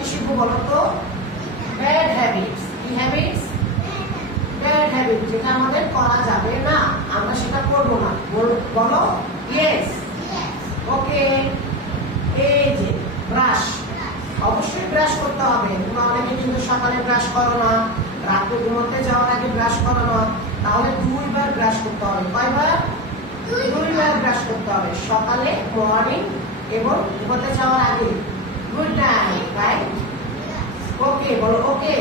কি শিখবো বলো তো? Bad habits. কি হ্যাবিটস? ব্যাড হ্যাবিট, যেটা আমাদের করা যাবে না, আমরা সেটা করবো না। বলো ইয়েস। ওকে। এই যে ব্রাশ, অবশ্যই ব্রাশ করতে হবে। তোমরা অনেকে কিন্তু সকালে ব্রাশ করো না, রাতে ঘুমোতে যাওয়ার আগে ব্রাশ করো না, তাহলে 2 বার ব্রাশ করতে হবে। কয়বার? 2 বার ব্রাশ করতে হবে, সকালে, মর্নিং এবং ঘুমোতে যাওয়ার আগে। Good night, right? ওকে বলো ওকে।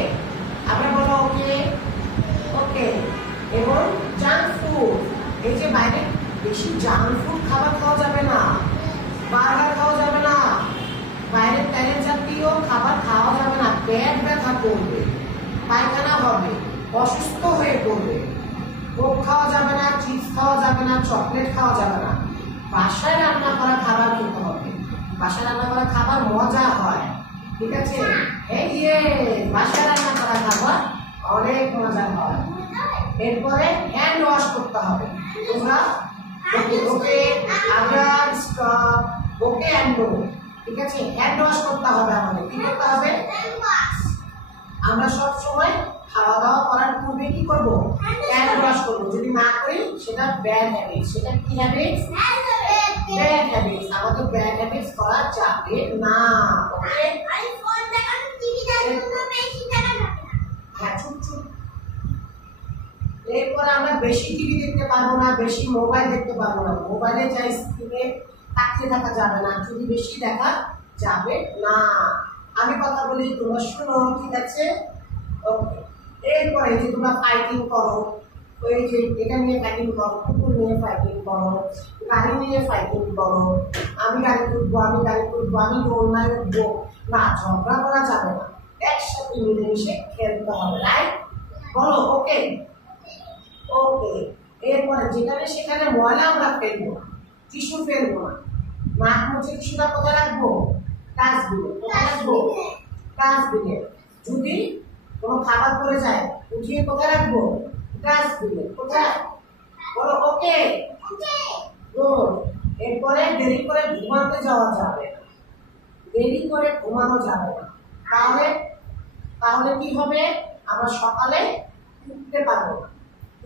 আবার বলো ওকে। ওকে। এবং জাঙ্ক ফুড, এই যে বাইরে বেশি জাঙ্ক ফুড খাবার খাওয়া যাবে না, বার্গার খাওয়া যাবে না, বাইরের তেলের জাতীয় খাবার খাওয়া যাবে না। পেট ব্যথা করবে, পায়খানা হবে, অসুস্থ হয়ে পড়বে। কোক খাওয়া যাবে না, চিপস খাওয়া যাবে না, চকলেট খাওয়া যাবে না। বাসায় রান্না করা খাবার খেতে হবে। বাসায় রান্না করা খাবার মজা হয়, ঠিক আছে? এই যে বাসায় রান্না করা খাবার অনেক মজা হয়। এরপরে হ্যান্ড ওয়াশ করতে হবে। তোমরা ওকে ওকে আবার স্টপ, ওকে অ্যান্ড নো, ঠিক আছে? হ্যান্ড ওয়াশ করতে হবে আমাদের। কি করতে হবে? আমরা সব সময় খাওয়া দাওয়া করার পূর্বে কি করব? হ্যান্ড ওয়াশ করব। যদি না করি সেটা ব্যাড হ্যাবিট। সেটা কি হ্যাবিট? Bad habit. আমাদের ব্যাড হ্যাবিট করা যাবে না। ওকে? হ্যাঁ, চুপ চুপ। এরপরে আমরা বেশি টিভি দেখতে পারবো না, বেশি মোবাইল দেখতে পারবো না। মোবাইলে যা স্ক্রিনে তাকিয়ে থাকা যাবে না, টিভি বেশি দেখা যাবে না। আমি কথা বলি, তোমরা শোনো, ঠিক আছে? ওকে। এরপরে যে তোমরা ফাইটিং করো, ওই যে এটা নিয়ে ফাইটিং করো, কুকুর নিয়ে ফাইটিং করো, গাড়ি নিয়ে ফাইটিং করো, আমি গাড়ি তুলবো, আমি গাড়ি তুলবো, আমি দোলনায় উঠবো, না, ঝগড়া করা যাবে না। একসাথে মিলেমিশে খেলতে হবে, রাইট? বলো ওকে। ওকে। এরপরে যেখানে সেখানে ময়লা আমরা ফেলবো না, টিস্যু ফেলবো না। নাক মুছে টিস্যুটা কোথায় রাখবো? ডাস্টবিনে। কোথায় রাখবো? ডাস্টবিনে। যদি কোনো খাবার পড়ে যায়, উঠিয়ে কোথায় রাখবো? ডাস্টবিনে। কোথায়? বলো ওকে। গুড। এরপরে দেরি করে ঘুমাতে যাওয়া যাবে না, দেরি করে ঘুমানো যাবে না। তাহলে তাহলে কি হবে? আমরা সকালে উঠতে পারবো না,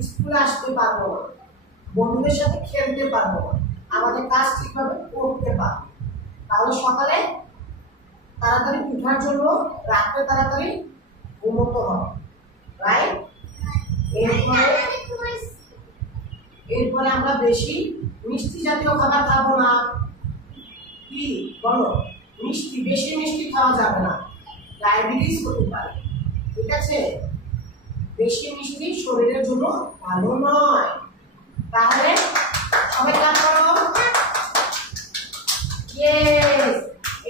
স্কুলে আসতে পারবো না, বন্ধুদের সাথে খেলতে পারবো না, আমাদের কাজ ঠিকভাবে করতে পারবো। তাহলে সকালে তাড়াতাড়ি উঠার জন্য রাত্রে তাড়াতাড়ি ঘুমোতে হবে, রাইট? এরপরে আমরা বেশি মিষ্টি জাতীয় খাবার খাবো না। কি বলো? মিষ্টি, বেশি মিষ্টি খাওয়া যাবে না, ডায়াবেটিস হতে পারে, ঠিক আছে? বেশি মিষ্টি শরীরের জন্য ভালো নয়। তাহলে সবাই কাজ করো। ইয়েস,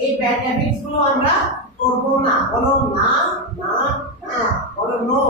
এই ব্যাড হ্যাবিটস গুলো আমরা করবো না। বলো না, না, না। বলো নো।